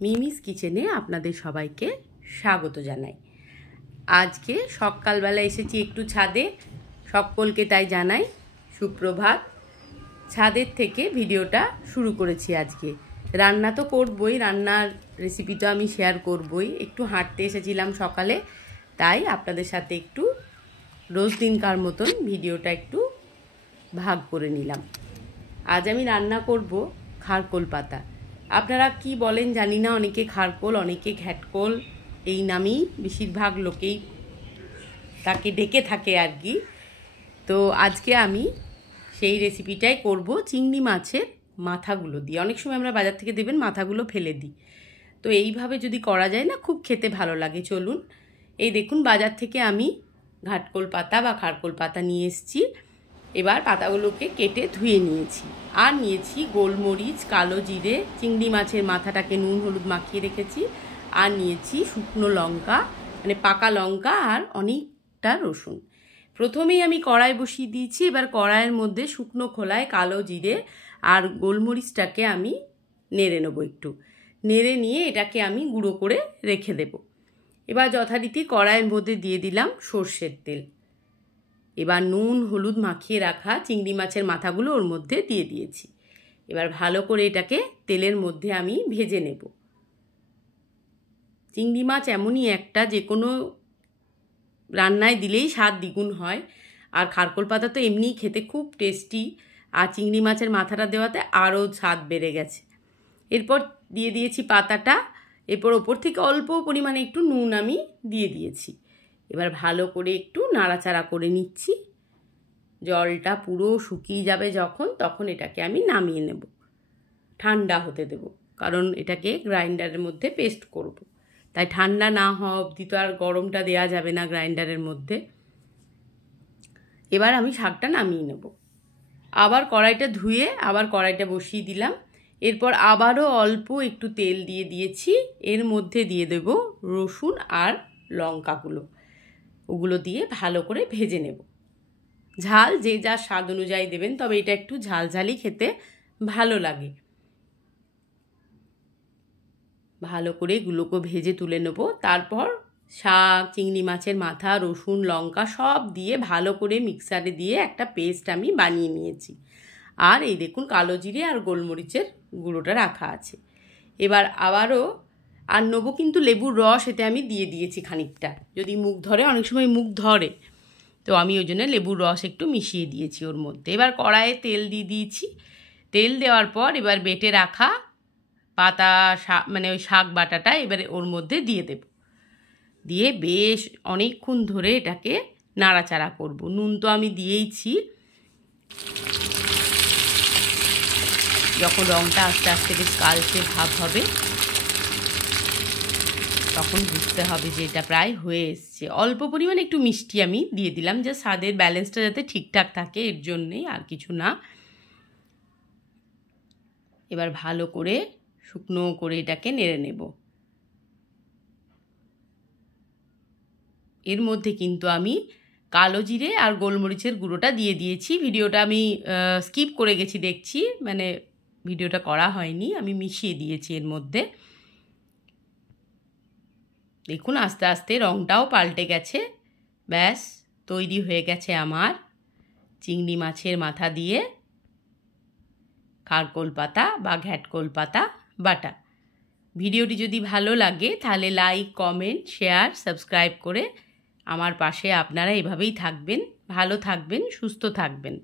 Mimi's কিচেনে আপনাদের সবাইকে স্বাগত জানাই। আজকে সকালবেলা এসেছি একটু ছাদে, সকলকে তাই জানাই সুপ্রভাত। ছাদের থেকে ভিডিওটা শুরু করেছি। আজকে রান্না তো করবই, রান্নার রেসিপি তো আমি শেয়ার করবই। একটু হাঁটতে এসেছিলাম সকালে, তাই আপনাদের সাথে একটু রোজ দিনকার মতন ভিডিওটা একটু ভাগ করে নিলাম। আজ আমি রান্না করব খারকোল পাতা। আপনারা কি বলেন জানি না, অনেকে খারকোল, অনেকে ঘ্যাটকোল, এই নামেই বেশিরভাগ লোকেই তাকে ডেকে থাকে আর কি। তো আজকে আমি সেই রেসিপিটাই করব চিংড়ি মাছের মাথাগুলো দিয়ে। অনেক সময় আমরা বাজার থেকে দেবেন মাথাগুলো ফেলে দিই, তো এইভাবে যদি করা যায় না, খুব খেতে ভালো লাগে। চলুন, এই দেখুন বাজার থেকে আমি ঘাটকোল পাতা বা খারকোল পাতা নিয়ে এসেছি। এবার পাতাগুলোকে কেটে ধুয়ে নিয়েছি, আর নিয়েছি গোলমরিচ, কালো জিরে, চিংড়ি মাছের মাথাটাকে নুন হলুদ মাখিয়ে রেখেছি, আর নিয়েছি শুকনো লঙ্কা, মানে পাকা লঙ্কা, আর অনেকটা রসুন। প্রথমেই আমি কড়াই বসিয়ে দিয়েছি। এবার কড়াইয়ের মধ্যে শুকনো খোলায় কালো জিরে আর গোলমরিচটাকে আমি নেড়ে নেবো। একটু নেড়ে নিয়ে এটাকে আমি গুঁড়ো করে রেখে দেব। এবার যথারীতি কড়াইয়ের মধ্যে দিয়ে দিলাম সর্ষের তেল। এবার নুন হলুদ মাখিয়ে রাখা চিংড়ি মাছের মাথাগুলো ওর মধ্যে দিয়ে দিয়েছি। এবার ভালো করে এটাকে তেলের মধ্যে আমি ভেজে নেব। চিংড়ি মাছ এমনই একটা, যে কোনো রান্নায় দিলেই স্বাদ দ্বিগুণ হয়। আর খারকোল পাতা তো এমনিই খেতে খুব টেস্টি, আর চিংড়ি মাছের মাথাটা দেওয়াতে আরও স্বাদ বেড়ে গেছে। এরপর দিয়ে দিয়েছি পাতাটা, এরপর ওপর থেকে অল্প পরিমাণে একটু নুন আমি দিয়ে দিয়েছি। এবার ভালো করে একটু নাড়াচাড়া করে নিচ্ছি। জলটা পুরো শুকিয়ে যাবে যখন, তখন এটাকে আমি নামিয়ে নেব, ঠান্ডা হতে দেব, কারণ এটাকে গ্রাইন্ডারের মধ্যে পেস্ট করব। তাই ঠান্ডা না হওয়া অবধি তো আর গরমটা দেওয়া যাবে না গ্রাইন্ডারের মধ্যে। এবার আমি শাকটা নামিয়ে নেব। আবার কড়াইটা ধুয়ে আবার কড়াইটা বসিয়ে দিলাম। এরপর আবারও অল্প একটু তেল দিয়ে দিয়েছি। এর মধ্যে দিয়ে দেব রসুন আর লঙ্কাগুলো, ওগুলো দিয়ে ভালো করে ভেজে নেব। ঝাল যে যার স্বাদ অনুযায়ী দেবেন, তবে এটা একটু ঝালঝালি খেতে ভালো লাগে। ভালো করে এগুলোকে ভেজে তুলে নেব। তারপর শাক, চিংড়ি মাছের মাথা, রসুন লঙ্কা সব দিয়ে ভালো করে মিক্সারে দিয়ে একটা পেস্ট আমি বানিয়ে নিয়েছি। আর এই দেখুন কালো জিরে আর গোলমরিচের গুঁড়োটা রাখা আছে। এবার আবারও আর নেবো কিন্তু লেবুর রস, এতে আমি দিয়ে দিয়েছি খানিকটা, যদি মুখ ধরে, অনেক সময় মুখ ধরে, তো আমি ওই জন্য লেবুর রস একটু মিশিয়ে দিয়েছি ওর মধ্যে। এবার কড়াইয়ে তেল দিয়ে দিয়েছি। তেল দেওয়ার পর এবার বেটে রাখা পাতা শাক, মানে ওই শাক বাটাটা এবারে ওর মধ্যে দিয়ে দেব। দিয়ে বেশ অনেকক্ষণ ধরে এটাকে নাড়াচাড়া করব। নুন তো আমি দিয়েইছি। যখন রঙটা আস্তে আস্তে বেশ কালচে ভাব হবে, তখন বুঝতে হবে যে এটা প্রায় হয়ে এসছে। অল্প পরিমাণে একটু মিষ্টি আমি দিয়ে দিলাম, যে স্বাদের ব্যালেন্সটা যাতে ঠিকঠাক থাকে, এর জন্যেই, আর কিছু না। এবার ভালো করে শুকনো করে এটাকে নেড়ে নেব। এর মধ্যে কিন্তু আমি কালো জিরে আর গোলমরিচের গুঁড়োটা দিয়ে দিয়েছি। ভিডিওটা আমি স্কিপ করে গেছি দেখছি, মানে ভিডিওটা করা হয়নি, আমি মিশিয়ে দিয়েছি এর মধ্যে। দেখুন আস্তে আস্তে রঙটাও পাল্টে গেছে। ব্যাস তৈরি হয়ে গেছে আমার চিংড়ি মাছের মাথা দিয়ে খারকোল পাতা বা ঘ্যাটকোল পাতা বাটা। ভিডিওটি যদি ভালো লাগে তাহলে লাইক, কমেন্ট, শেয়ার, সাবস্ক্রাইব করে আমার পাশে আপনারা এভাবেই থাকবেন। ভালো থাকবেন, সুস্থ থাকবেন।